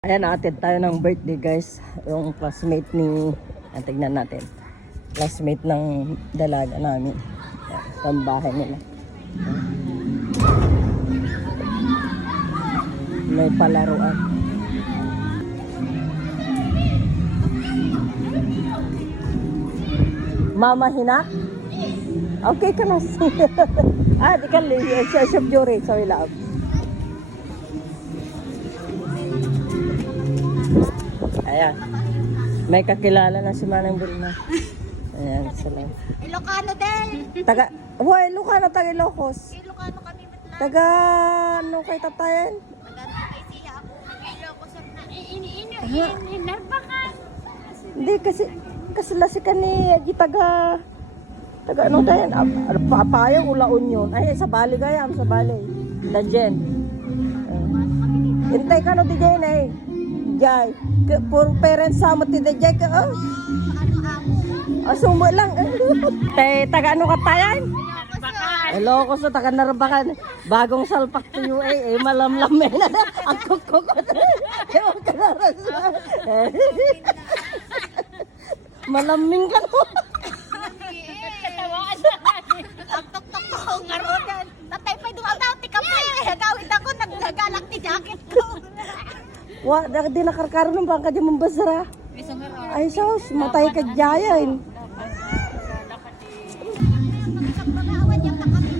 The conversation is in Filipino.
Ayan, naatid tayo ng birthday guys. Yung classmate ni, tignan natin. Classmate ng dalaga namin. Ito ang bahay nila. May palaruan. Mama Hina? Okay ka na. Di ka Chef Jory. Sorry love. Ayan. May kakilala na si Manang Vilma. Ayan, sila. Ilocano din. Ilocano, taga Ilocos. Ilocano kami matla. Taga, ano kay tatayan? Maganda kay siya ako. Ilocos na. Hinarbakan. Hindi, kasi lasi ka ni taga ano tayo? Papayang ulaon yun. Ay, sa bali gaya, sa bali. Danjen. Hintay ka no, DJ na eh. Jay. For parents sa mo ti DJ ka. Ano amo? Sumo lang. Taga ano ka tayan? Ilocos na, taga Narbakan. Bagong salpak to UA, malamlam eh. Ang kukukot. Ewan ka na rasa. Malaming ka no. Ang tok-tok ko ngarodan. Tatay pa duwa daw ti kapay. Gawid ako naglagalak ti jacket ko. Di nakarkaro ng bangka di mambasara. Ay sos, matay ka jayan. Pag-awan niya pa kami.